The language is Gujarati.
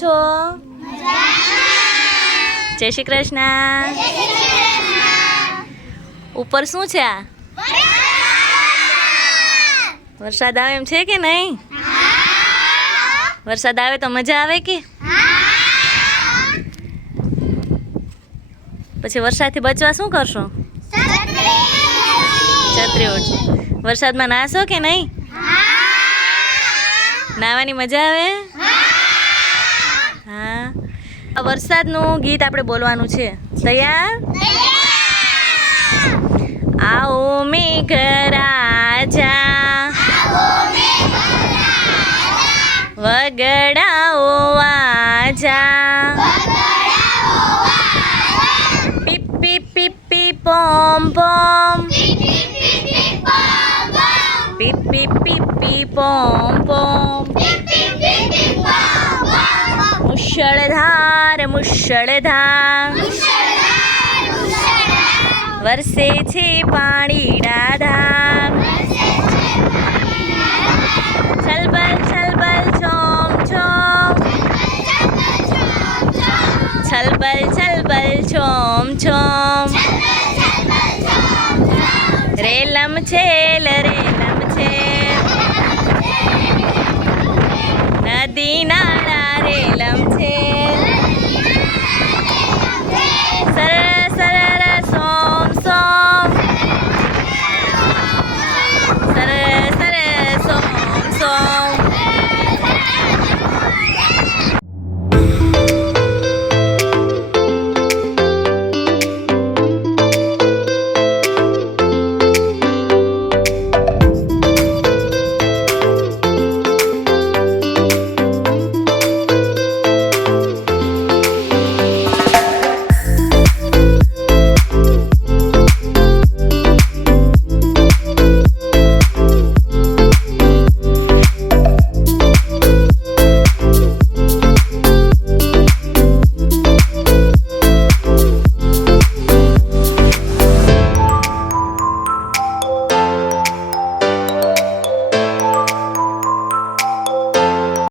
છો? જય શ્રી કૃષ્ણ. ઉપર શું છે આ? વરસાદ આવે એમ છે કે નહીં? વરસાદ આવે તો મજા આવે કે? પછી વરસાદથી બચવા શું કરશો? છત્રી ઓઢશો. વરસાદમાં નાશો કે નહીં? નાવાની મજા આવે? હા. વરસાદનું ગીત આપણે બોલવાનું છે. તૈયાર? આવો મેઘરાજા વગડાઓ આજા પીપી પીપી પોમ પોમ પીપી પીપી પોમ પોમ મુશળધાર મુશળધાર વરસે છે પાણીના ધાર છલબલ છલબલ છોમ છોમ છલબલ છલબલ છોમ છોમ રેલમ છેલ રે